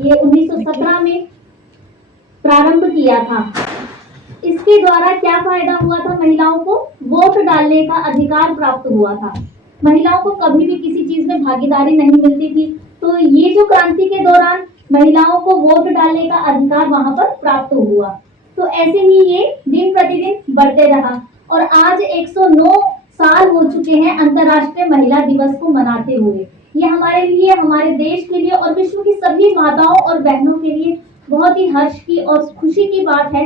ये 1917 में प्रारंभ किया था। इसके द्वारा क्या फायदा हुआ था? महिलाओं को वोट डालने का अधिकार प्राप्त हुआ था। महिलाओं को कभी भी किसी चीज में भागीदारी नहीं मिलती थी, तो ये जो क्रांति के दौरान महिलाओं को वोट डालने का अधिकार वहां पर प्राप्त हुआ। तो ऐसे ही ये दिन प्रतिदिन बढ़ते रहा और आज 109 साल हो चुके हैं अंतर्राष्ट्रीय महिला दिवस को मनाते हुए। ये हमारे लिए, हमारे देश के लिए और विश्व की सभी माताओं और बहनों के लिए बहुत ही हर्ष की और खुशी की बात है।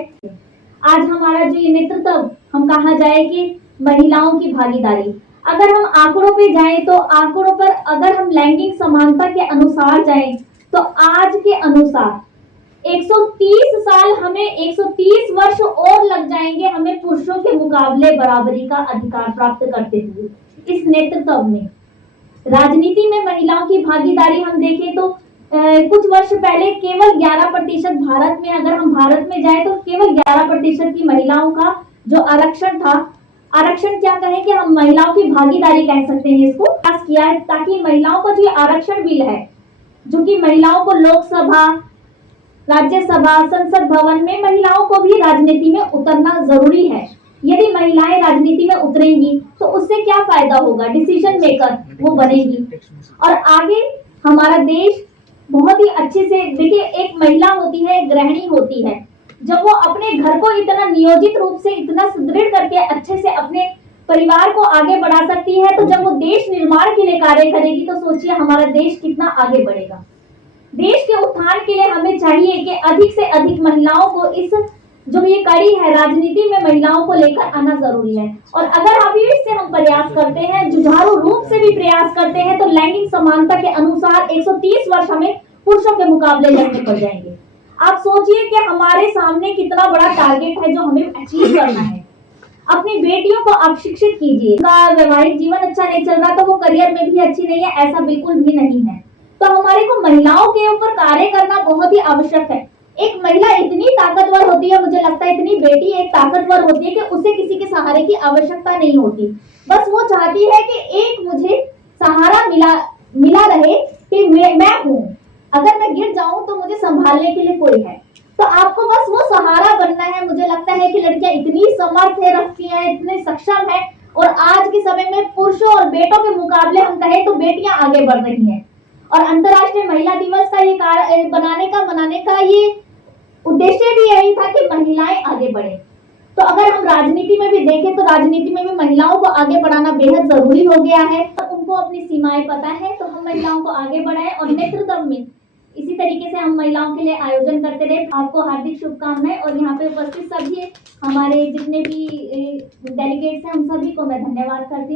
आज हमारा जो ये नेतृत्व, हम कहा जाए कि महिलाओं की भागीदारी, अगर हम आंकड़ों पे जाएं तो आंकड़ों पर अगर हम लैंगिक समानता के अनुसार जाएं तो आज के अनुसार 130 साल, हमें 130 वर्ष और लग जाएंगे हमें पुरुषों के मुकाबले बराबरी का अधिकार प्राप्त करते हुए। इस नेतृत्व में राजनीति में महिलाओं की भागीदारी हम देखें तो कुछ वर्ष पहले केवल 11% भारत में, अगर हम भारत में जाए तो केवल 11% की महिलाओं का जो आरक्षण था, आरक्षण क्या कहें कि हम महिलाओं की भागीदारी कह सकते हैं, इसको पास किया है ताकि महिलाओं का जो आरक्षण बिल है, जो कि महिलाओं को लोकसभा, राज्यसभा, संसद भवन में महिलाओं को भी राजनीति में उतरना जरूरी है। यदि महिलाएं राजनीति में उतरेंगी तो उससे क्या फायदा होगा? डिसीजन मेकर वो बनेगी और आगे हमारा देश बहुत ही अच्छे से, देखिए एक महिला होती है, एक गृहिणी होती है, जब वो अपने घर को इतना नियोजित रूप से, इतना सुदृढ़ करके अच्छे से अपने परिवार को आगे बढ़ा सकती है, तो जब वो देश निर्माण के लिए कार्य करेगी तो सोचिए हमारा देश कितना आगे बढ़ेगा। देश के उत्थान के लिए हमें चाहिए कि अधिक से अधिक महिलाओं को इस जो ये कड़ी है राजनीति में महिलाओं को लेकर आना जरूरी है। और अगर अभी से हम प्रयास करते हैं, जुझारू रूप से भी प्रयास करते हैं, तो लैंगिक समानता के अनुसार 130 वर्ष हमें पुरुषों के मुकाबले लड़ने पड़ जाएंगे। आप सोचिए कि हमारे सामने कितना बड़ा टारगेट है जो हमें अचीव करना है। अपनी बेटियों को आप शिक्षित कीजिए, उनका वैवाहिक जीवन अच्छा नहीं चल रहा तो वो करियर में भी अच्छी नहीं है, ऐसा बिल्कुल भी नहीं है। तो हमारे को महिलाओं के ऊपर कार्य करना बहुत ही आवश्यक है। एक महिला इतनी ताकतवर होती है, मुझे लगता है इतनी बेटी एक ताकतवर होती है कि उसे किसी के सहारे की आवश्यकता नहीं होती। बस वो चाहती है कि एक मुझे सहारा मिला रहे कि मैं हूँ, अगर मैं गिर जाऊं तो मुझे संभालने के लिए कोई है। तो आपको बस वो सहारा बनना है। मुझे लगता है कि लड़कियां इतनी समर्थ है, रखती हैं, इतने सक्षम है और आज के समय में पुरुषों और बेटों के मुकाबले हम कहें तो बेटियां आगे बढ़ रही हैं। और अंतर्राष्ट्रीय महिला दिवस का ये मनाने का ये उद्देश्य भी यही था कि महिलाएं आगे बढ़े। तो अगर हम राजनीति में भी देखें तो राजनीति में भी महिलाओं को आगे बढ़ाना बेहद जरूरी हो गया है। तो उनको अपनी सीमाएं पता है, तो हम महिलाओं को आगे बढ़ाएं और नेतृत्व में इसी तरीके से हम महिलाओं के लिए आयोजन करते रहे। आपको हार्दिक शुभकामनाएं और यहाँ पे उपस्थित सभी हमारे जितने भी डेलीगेट्स हैं, हम सभी को मैं धन्यवाद करती हूँ।